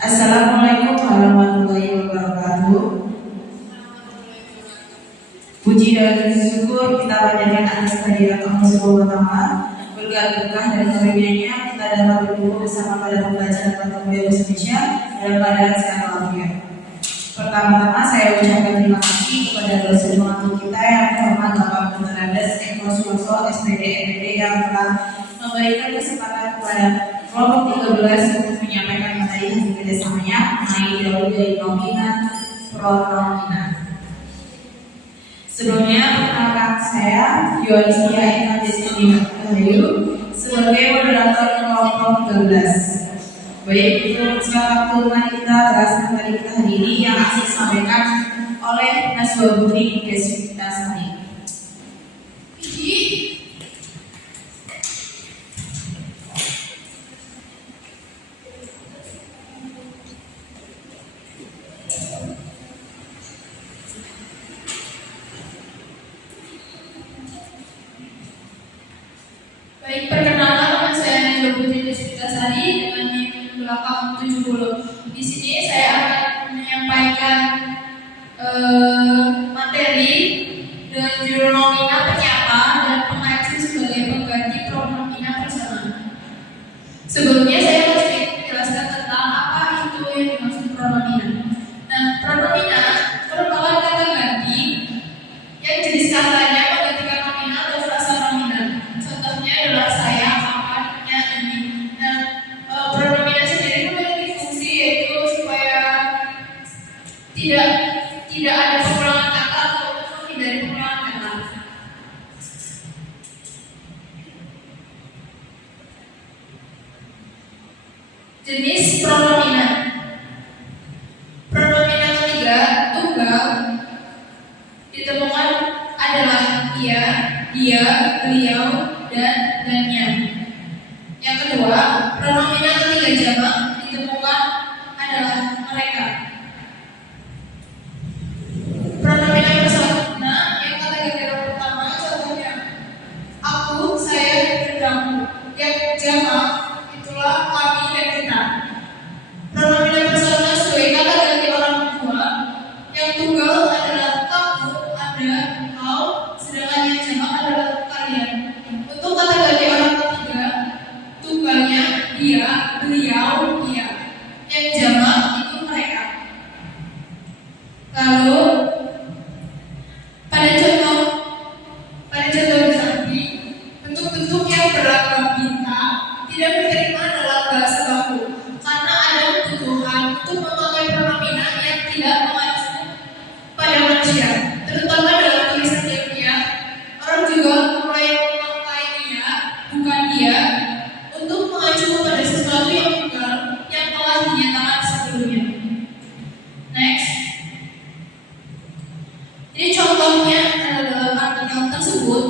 Assalamualaikum warahmatullahi wabarakatuh. Puji dan syukur kita panjatkan atas kehadirat Allah Subhanahu wa Ta'ala. Berkah dan karunia-Nya kita dapat berkumpul bersama pada pembacaan Fatwa Indonesia dalam keadaan sehat walafiat. Pertama-tama saya ucapkan terima kasih kepada dosen pengampu kita yang terhormat Bapak Dr. Andes Eko Suwoso SPD MPD yang telah memberikan kesempatan kepada kelompok 13 untuk menyampaikan materi hasil kerjasamanya mengenai jauh dari nominal pronominan. Sebelumnya, perkenalkan saya Yohanistia Eka Destiny Rahayu sebagai moderator kelompok 13. Baik, untuk waktu mari kita bahas materi kita hari ini yang akan disampaikan oleh Naswa Putri Deswita Sari. Baik, perkenalan, nama saya Naswa Putri Deswita Sari dengan NIM belakang 70. Di sini saya akan menyampaikan materi dengan judul nomina penyapa dan pengacu sebagai pengganti pronomina personal. Sebelumnya saya harus menjelaskan tentang apa itu yang dimaksud pronomina. Nah, pronomina merupakan kata ganti yang jenis katanya menggantikan nominal atau frasa nominal. Contohnya adalah saya, kapannya, ini. Nah, pronomina sendiri memiliki fungsi yaitu supaya tidak ada pengulangan kata atau menghindari pengulangan kata. Jenis pronomina. Pronomina ketiga, tunggal, ditemukan adalah ia, dia, beliau, dan-nya. Yang kedua, pronomina ketiga jamak ditemukan adalah mereka. Pronomina personal yang kategori pertama contohnya aku, saya, dan kamu. Yang jamak itulah kami dan kita. Pronomina personal sebagai kata ganti orang tua. Yang tunggal adalah kamu, anda, kau, sedangkan yang jamak adalah kalian. Untuk kata ganti orang ketiga, tunggalnya dia, beliau, dia. Yang jamak itu mereka. Lalu pada contoh tadi, bentuk-bentuk yang berlambang bintang tidak diterima dalam bahasa baku karena ada kebutuhan untuk memakai pronomina yang tidak mengacu pada manusia, terutama dalam tulisan ilmiah. Orang juga mulai memakai dia, bukan dia, untuk mengacu pada sesuatu yang tunggal yang telah dinyatakan sebelumnya. Next. Jadi contohnya dalam artikel tersebut,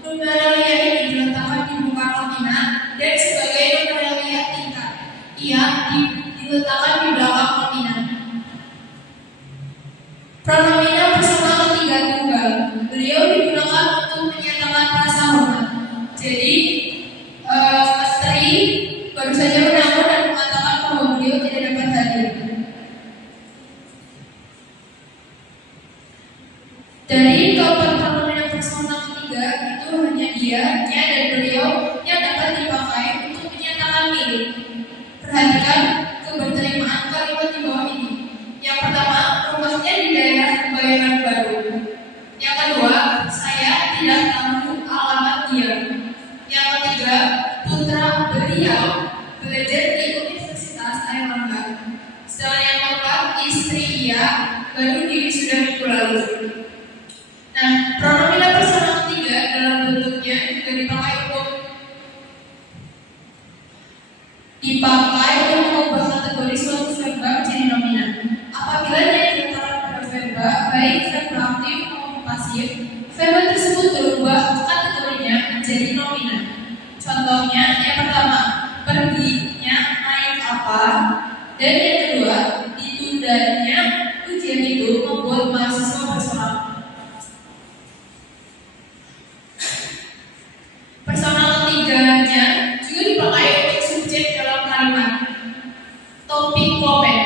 numeralia ini diletakkan di muka nomina dan sebagai numeralia tingkat. Ia diletakkan di belakang nomina. Pronomina personal ketiga tunggal. Beliau digunakan untuk menyatakan rasa hormat. Jadi, menteri baru saja menanggung dan mengatakan bahwa beliau tidak dapat hadir. Dari keempat pronomina personal ketiga itu hanya dia, nya, dan beliau yang dapat dipakai untuk menyatakan milik. Perhatikan keberterimaan kalimat di bawah ini. Yang pertama, rumahnya di daerah Kebayoran Baru. Yang kedua, saya tidak tahu alamat dia. Yang ketiga, putra beliau belajar di Universitas Airlangga. Sedangkan yang keempat, istri ia baru diwisuda minggu lalu. Nah, pronomina personal ketiga dalam bentuknya juga dipakai untuk mengubah kategori suatu verba menjadi nomina. Apabila dia diletakkan pada verba, baik verba aktif maupun pasif, verba tersebut berubah kategorinya menjadi nomina. Contohnya, yang pertama, perginya naik apa, dan yang kedua, ditundanya ujian itu membuat mahasiswa bersemangat. Personal ketiganya juga dipakai untuk subjek dalam kalimat. Topik komen.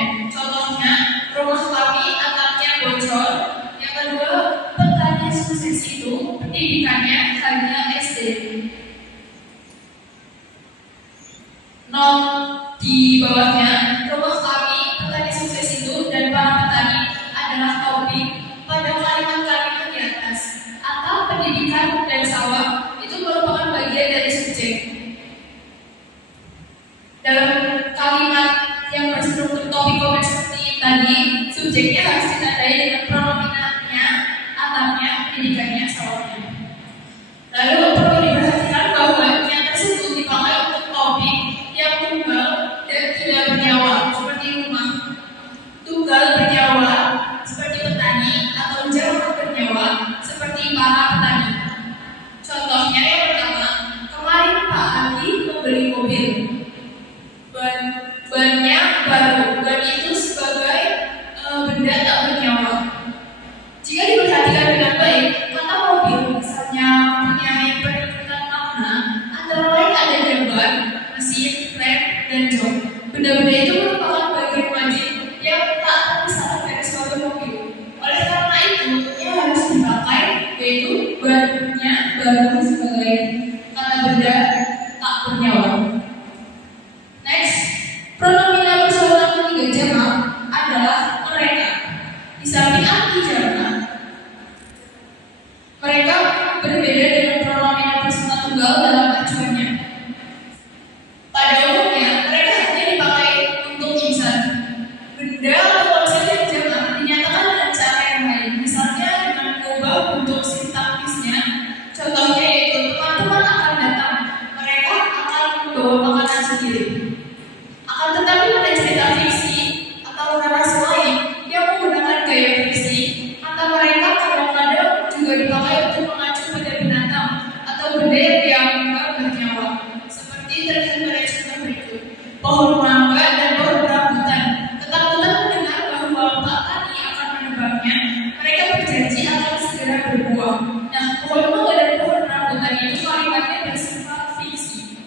bawahnya, rumah kami, petani sukses itu, dan para petani adalah topik pada kalimat-kalimat di atas. Atap, pendidikan, dan sawah itu merupakan bagian dari subjek. Dalam kalimat yang berstruktur topik komen seperti tadi, subjeknya harus ditandai dengan pronominalnya, atapnya, pendidikannya, sawahnya. Lalu perlu diperhatikan bahwa yang tersebut dipakai untuk topik yang tunggal dan tidak bernyawa seperti rumah, tunggal bernyawa seperti petani, atau jamak bernyawa seperti para petani. Contohnya yang pertama, kemarin Pak Ali membeli mobil. Bannya baru, ban itu sebagai benda tak bernyawa. Jika diperhatikan dengan baik, kata mobil misalnya punya peringatan makna, antara lain ada ban, mesin, rem, dan jok. Benda-benda itu merupakan bagian wajib yang tak terpisahkan dari suatu mobil. Oleh karena itu, yang harus dipakai yaitu bannya baru sebagai kata benda tak bernyawa. Next, pronominal personal ketiga jamak adalah mereka. Di samping arti jamak, mereka berbeda dengan pronominal personal tunggal dalam acuannya. Pada umumnya, mereka hanya dipakai untuk insan. Benda atau konsep yang jamak dinyatakan dengan cara yang lain, misalnya dengan mengubah bentuk sintaktisnya. Contohnya yaitu teman-teman akan datang, mereka akan membawa makanan sendiri. Akan tetapi pada cerita fiksi atau narasi lain yang menggunakan gaya fiksi, kata mereka kadang-kadang juga dipakai untuk mengacu pada binatang atau benda yang dianggap bernyawa, seperti terlihat pada contoh berikut: pohon mangga dan pohon rambutan. Ketakutan mendengar bahwa Pak Tani akan menebangnya, mereka berjanji akan segera berbuah. Nah, pohon mangga dan pohon rambutan itu kalimatnya bersifat fiksi.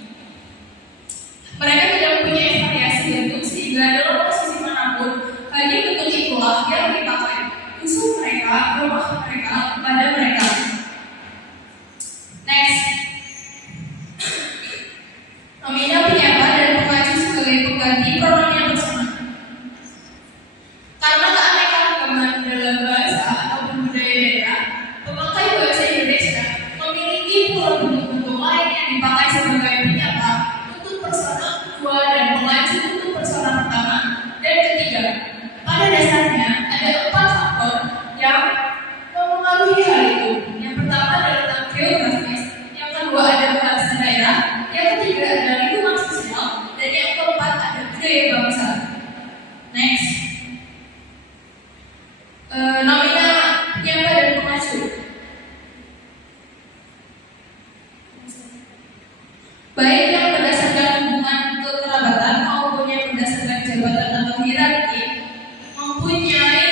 Mereka tidak mempunyai variasi bentuk sehingga dalam posisi manapun hanya bentuk itulah yang dipakai. Usul mereka, rumah mereka, pada mereka. Next, nominal penyapa dan pengacu sebagai pengganti pronominal personal. Karena keanekaragaman dalam bahasa ataupun budaya daerah, pemakai bahasa Indonesia memiliki pula bentuk-bentuk lain yang dipakai sebagai penyapa untuk persona kedua dan pengacu untuk persona pertama dan ketiga. Pada dasarnya ada 4 faktor yang mempengaruhi hal itu. Yang pertama adalah tentang geografis, yang kedua ada bahasa daerah, yang ketiga ada lingkungan sosial, dan yang keempat ada budaya bangsa. Next, nominal penyapa dan pengacu. Baik yang berdasarkan hubungan kekerabatan maupun yang berdasarkan jabatan atau hierarki mempunyai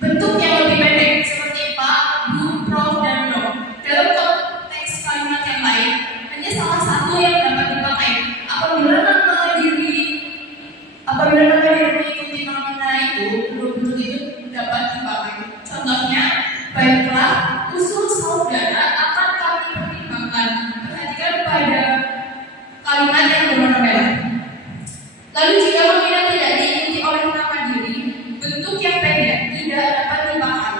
bentuk yang lebih pendek seperti Pak, Bu, Prof, dan Dok. Dalam konteks kalimat yang lain, hanya salah satu yang dapat dipakai. Apabila nama diri mengikuti nominal itu, kedua bentuk itu dapat dipakai. Contohnya, baiklah, usul saudara akan kami pertimbangkan. Perhatikan pada kalimat yang berwarna merah. Lalu jika nominal tidak diikuti oleh nama diri, bentuk yang pendek tidak dapat dipakai.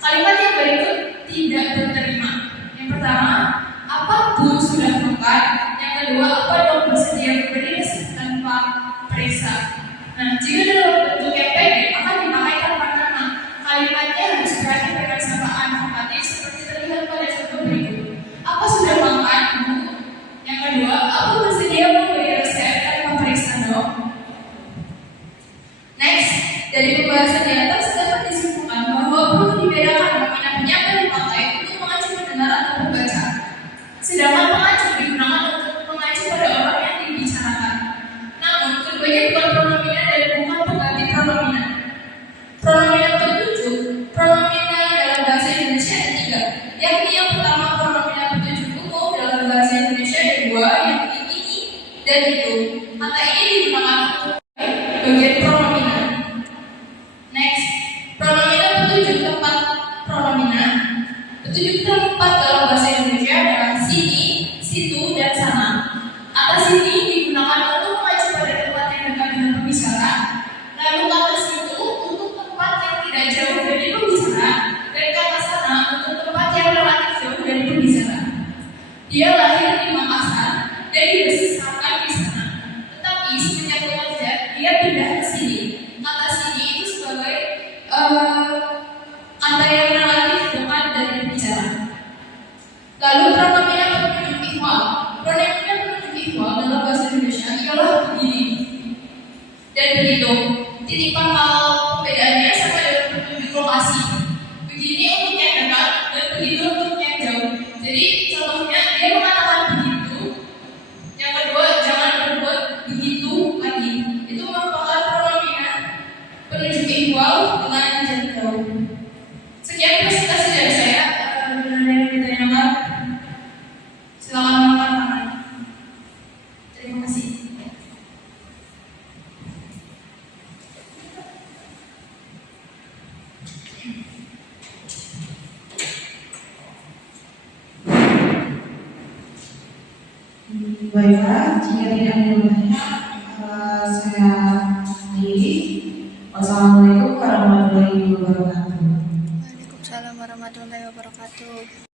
Kalimat yang berikut tidak diterima. Yang pertama, apa Bu sudah makan? Yang kedua, apa Dok bersedia memberi resep tanpa periksa? Nah, jika dalam bentuk yang pendek akan dipakai tanpa nama. Kalimatnya harus berakhir dengan sapaan afirmatif seperti terlihat pada contoh berikut. Apa sudah makan, Bu? Yang kedua, apa bersedia memberi resep tanpa periksa, Dok? Next, dari pembahasan di atas dapat disimpulkan bahwa perlu dibedakan nominal penyapa dipakai untuk mengacu pendengar atau pembaca, sedangkan pengacu digunakan untuk mengacu pada orang yang dibicarakan. Namun, keduanya bukan pronominal dan bukan pengganti pronominal. Pronominal petunjuk, pronominal dalam bahasa Indonesia ada 3, yakni yang pertama pronominal petunjuk umum dalam bahasa Indonesia, yang kedua yang ini dan itu. Kata ini digunakan untuk bagian pronominal. Next, pronominal petunjuk tempat pronominal. Petunjuk tempat dalam bahasa Indonesia adalah sini, situ, dan sana. Atas sini digunakan untuk mengacu pada dia pindah ke sini. Kata sini itu sebagai kata yang relatif depan dari berbicara. Lalu pronominnya penunjuk ihwal. Pronominnya penunjuk ihwal dalam bahasa Indonesia ialah begini dan begitu. Titik pangkal perbedaannya sama dengan penunjuk lokasi. Begini untuk yang dekat dan begitu untuk yang jauh. Jadi contohnya dia mengatakan begitu. Yang kedua, jangan berbuat begitu lagi. Itu merupakan pronominnya penunjuk ihwal dengan jarak jauh. Sekian presentasi dari saya. Dengan yang ditanyakan, silakan angkat tangan. Terima kasih. Baiklah, jika tidak ada